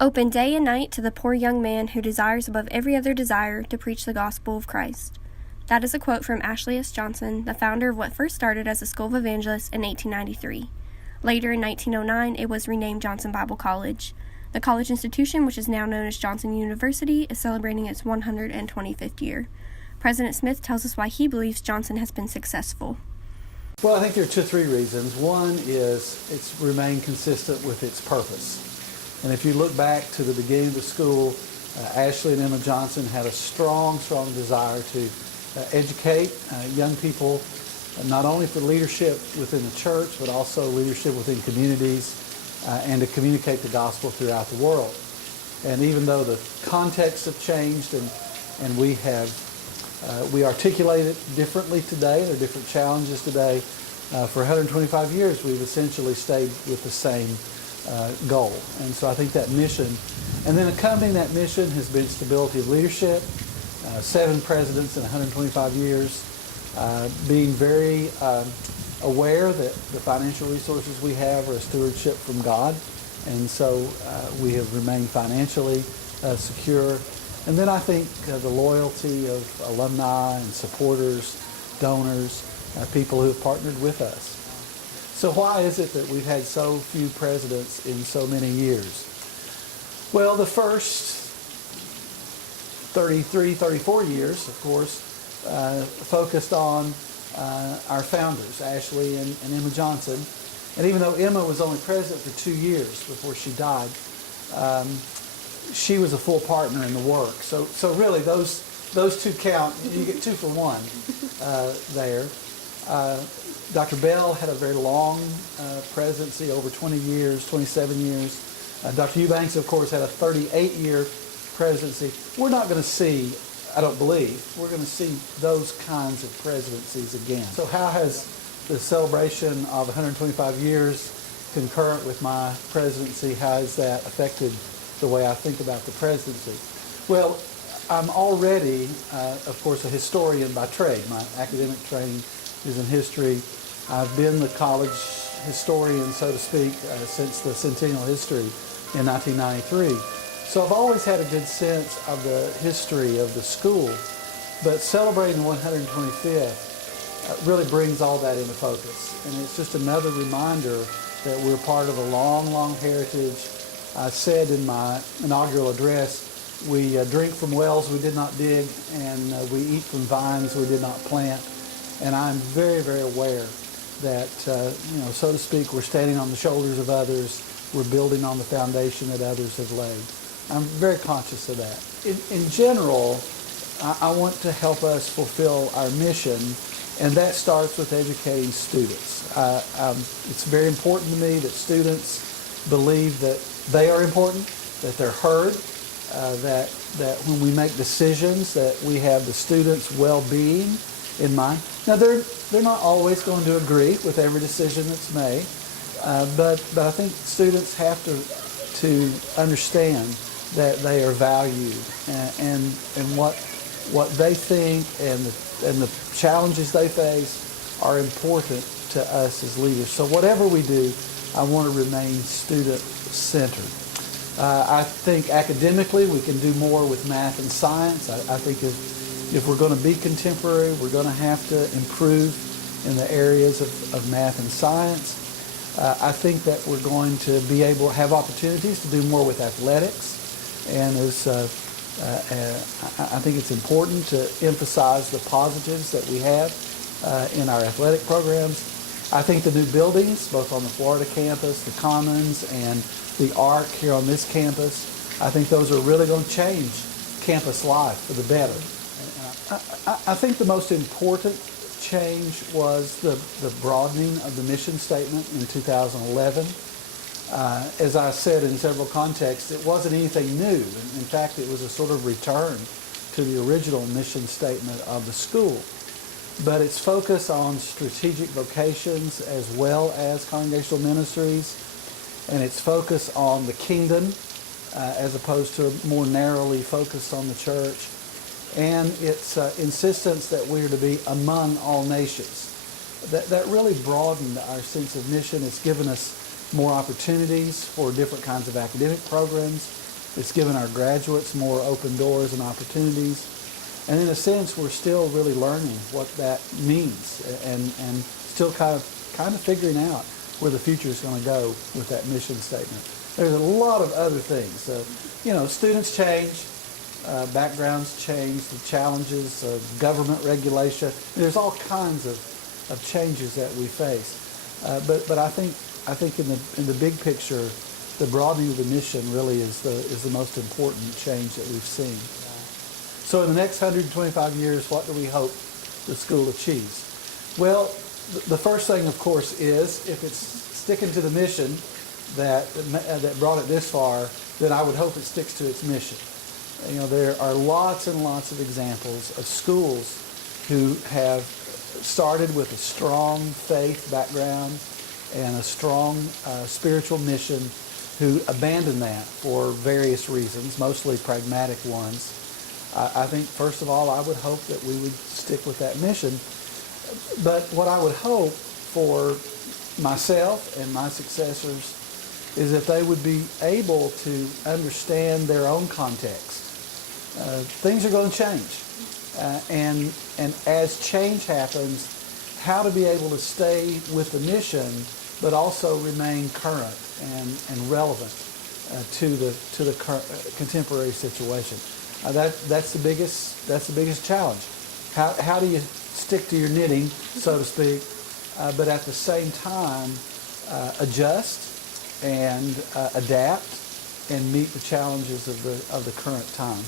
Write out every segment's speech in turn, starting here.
Open day and night to the poor young man who desires above every other desire to preach the gospel of Christ. That is a quote from Ashley S. Johnson, the founder of what first started as a School of Evangelists in 1893. Later, in 1909, it was renamed Johnson Bible College. The college institution, which is now known as Johnson University, is celebrating its 125th year. President Smith tells us why he believes Johnson has been successful. Well, I think there are 2 or 3 reasons. One is it's remained consistent with its purpose. And if you look back to the beginning of the school, Ashley and Emma Johnson had a strong desire to educate young people, not only for leadership within the church, but also leadership within communities, and to communicate the gospel throughout the world. And even though the contexts have changed and we articulate it differently today, there are different challenges today, for 125 years we've essentially stayed with the same goal. And so I think that mission, and then accompanying that mission has been stability of leadership, 7 presidents in 125 years, being very aware that the financial resources we have are a stewardship from God, and so we have remained financially secure. And then I think the loyalty of alumni and supporters, donors, people who have partnered with us. So why is it that we've had so few presidents in so many years? Well, the first 33, 34 years, of course, focused on our founders, Ashley and Emma Johnson. And even though Emma was only president for 2 years before she died, she was a full partner in the work. So really, those 2 count. You get 2 for 1 there. Dr. Bell had a very long presidency, over 20 years, 27 years. Dr. Eubanks, of course, had a 38-year presidency. We're not going to see, I don't believe, we're going to see those kinds of presidencies again. So how has the celebration of 125 years concurrent with my presidency, how has that affected the way I think about the presidency? Well, I'm already, of course, a historian by trade. My academic training is in history. I've been the college historian, so to speak, since the centennial history in 1993. So I've always had a good sense of the history of the school, but celebrating the 125th really brings all that into focus. And it's just another reminder that we're part of a long heritage. I said in my inaugural address, we drink from wells we did not dig, and we eat from vines we did not plant. And I'm very aware that, so to speak, we're standing on the shoulders of others. We're building on the foundation that others have laid. I'm very conscious of that. In general, I want to help us fulfill our mission, and that starts with educating students. It's very important to me that students believe that they are important, that they're heard, that when we make decisions that we have the students' well-being in mind. Now, they're not always going to agree with every decision that's made, but I think students have to understand that they are valued, and what they think and the challenges they face are important to us as leaders. So whatever we do, I want to remain student-centered. I think academically we can do more with math and science. I think if we're going to be contemporary, we're going to have to improve in the areas of math and science. I think that we're going to be able to have opportunities to do more with athletics. And I think it's important to emphasize the positives that we have in our athletic programs. I think the new buildings, both on the Florida campus, the Commons, and the ARC here on this campus, I think those are really going to change campus life for the better. I think the most important change was the broadening of the mission statement in 2011. As I said in several contexts, it wasn't anything new. In fact, it was a sort of return to the original mission statement of the school. But its focus on strategic vocations as well as congregational ministries, and its focus on the kingdom as opposed to more narrowly focused on the church, and its insistence that we are to be among all nations. That really broadened our sense of mission. It's given us more opportunities for different kinds of academic programs. It's given our graduates more open doors and opportunities. And in a sense, we're still really learning what that means and still kind of figuring out where the future is going to go with that mission statement. There's a lot of other things. Students change, backgrounds change, the challenges of government regulation. There's all kinds of changes that we face. But I think in the big picture, the broadening of the mission really is the most important change that we've seen. So in the next 125 years, what do we hope the school achieves? Well, the first thing, of course, is if it's sticking to the mission that brought it this far, then I would hope it sticks to its mission. There are lots and lots of examples of schools who have started with a strong faith background and a strong spiritual mission, who abandoned that for various reasons, mostly pragmatic ones. I think, first of all, I would hope that we would stick with that mission. But what I would hope for myself and my successors is that they would be able to understand their own context. Things are going to change. And as change happens, how to be able to stay with the mission but also remain current and relevant to the contemporary situation. That's the biggest challenge. How do you stick to your knitting, so to speak, but at the same time adjust and adapt and meet the challenges of the current time.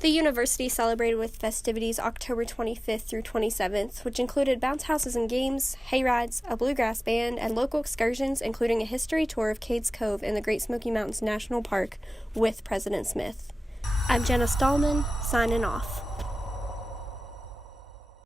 The university celebrated with festivities October 25th through 27th, which included bounce houses and games, hayrides, a bluegrass band, and local excursions, including a history tour of Cades Cove in the Great Smoky Mountains National Park with President Smith. I'm Jenna Stallman, signing off.